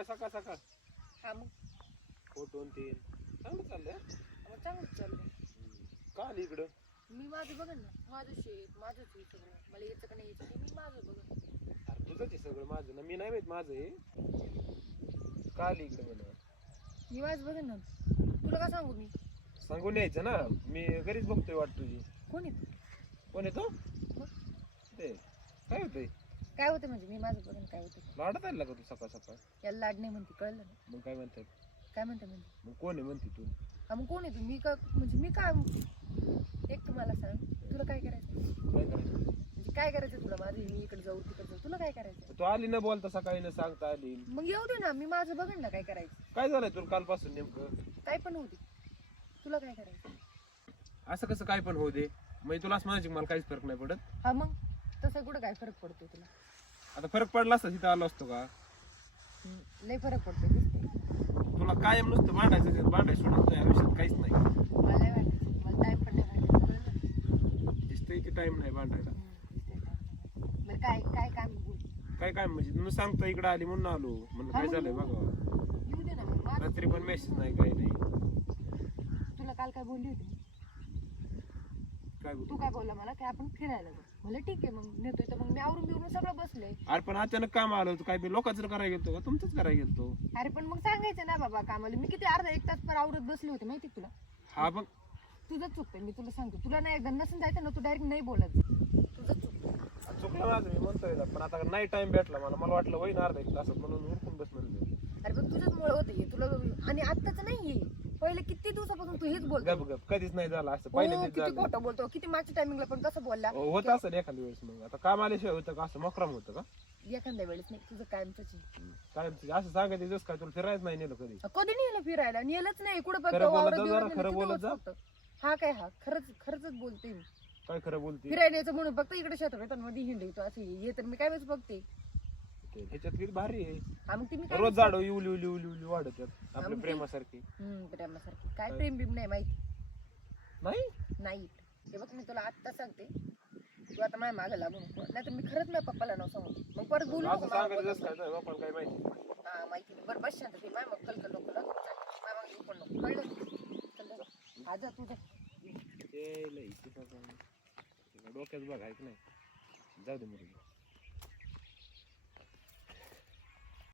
सकाळ सकाळ. हा मग. फोटो आणि ते चांगलं चाललंय. हा? मग चांगलं चाललंय. का आली इकडं? मी माझं बघन ना. माझं शेत माझंच आहे सगळं. मला यायचं का नाही यायचं ते मी माझं बघन. अरे तुझंच आहे सगळं माझं ना. मी नाही माहीत माझं आहे का आली इकडं म्हणा मी माझं बघन ना. तुला का सांगू मी? सांगून यायचं ना. मी घरीच बघतोय वाट तुझी. कोण येतो कोण येतो? ते. काय होतंय? काय होते म्हणजे? मी माझं बघन काय होते? लाडत आला का तू सकाळ सकाळ. याला लाड नाही म्हणते कळलं ना? मग काय म्हणतात काय म्हणते म्हणजे? मग कोण आहे म्हणते तू? हा मग कोण येतो मी का म्हणजे मी काय एक तुम्हाला सांग तुला काय करायचं? काय करायचं? म्हणजे काय करायचं तुला? माझं मी इकडे जाऊ तिकडे जाऊ. तुला काय करायचं? तू आली न बोलता सकाळी न सांगता आली. मग येऊ दे ना मी माझं बघन ना काय करायचं. काय झालंय तुला कालपासून नेमकं? काय पण होऊ दे. तुला काय करायचं? असं कसं काय पण होऊ दे. म्हणजे तुला असं म्हणायची मला काहीच फरक नाही पडत. हा मग? तसं कुठं काय फरक पडतो तुला? आता फरक पडला असता तिथं आलो असतो का? हम्म, लय फरक पडतो दिसते तुला कायम नुसतं भांडायचं भांडाय सोडून तुझ्या आयुष्यात काहीच नाही. मला नाही वाटायचं मला टाइम पण नाही वाटायचं दिसतंय की टाइम नाही भांडायला. बरं काय काय काम बोल. काय काय म्हणजे तुम्ही सांगता इकडे आली म्हणून आलो. म्हणलं काय झालंय बघा. येऊ दे ना मग. माझं- रात्री पण मेसेज नाही काही नाही. तुला काल काय बोलली होती? तू बोलू काय बोलला मला? काय आपण फिरायला जाऊ? मला ठीक आहे मग नेतोय. तर मग मी आवरून बिवरून सगळं बसले अरे पण अचानक काम आलं होतं. काय बी लोकांचं करायला गेलतो का? तुमचंच करायला गेलतो. अरे पण मग सांगायचं ना बाबा कामाला. मी किती अर्धा एक तास पर आवरत बसले होते माहिती तुला? हा मग? तुझं चुकतंय मी तुला सांगतो. तुला नाही एकदा नसून जायचं ना तू डायरेक्ट नाही बोलत. तुझं चुकतंय. चुकलं माझं मी म्हणतोय ना, पण आता नाही टाइम भेटला मला. मला वाटलं होईन अर्धा एक तासात म्हणून उरकून बस म्हणलं अरे पण तुझंच मुळे होतं हे. तुला आणि आत्ताच नाही पहिले किती दिवसापासून तू हेच बोलतो गप गप. कधीच नाही झालं असं. हो, पहिल्यांदाच किती खोटं बोलतो किती मागच्या टायमिंगला पण कसं बोलला. होत असेल एखाद्या वेळेस मग. आता काम आल्याशिवाय होतं का? असं मक्रम होतं का? एखाद्या वेळेस नाही. तुझं कायमच काय असं सांगायचं जस काय? तुला फिरायचं नाही नेलं कधी? कधी नेलं फिरायला? नेलंच नाही. कुठं पण खरं बोलत जा जरा, खरं बोलत. हा काय हा. खरंच खरंच बोलते मी. काय खरं बोलते? फिरायला यायचं म्हणून फक्त इकडे शेतात हिंडतो असं हे तर मी काय वेळेस बघते? ह्याच्यात किती भारी आहे. हा मग ती मी काय रोज झाड उली उली उली उली वाढत आहेत आपल्या प्रेमासारखी. हम्म, प्रेमासारखी. काय प्रेम बिम नाही माहिती. नाही? नाही. हे बघ मी तुला आत्ता सांगते. तू आता माझ्या मागे लागू नको. नाहीतर मी खरंच माझ्या पप्पाला नाव सांगू. मग परत बोलू नको असं मला. सांगायचं काय नाही, आपण काय माहिती. हा माहिती नाही. बरं बस शांत ते माय मग कलकल नको लागू माय मग येऊ पण नको. कळलं? चल जा. हा जा तू जा. ते लई इथे बाबा. डोक्यात बघ ऐक नाही जाऊ दे मुली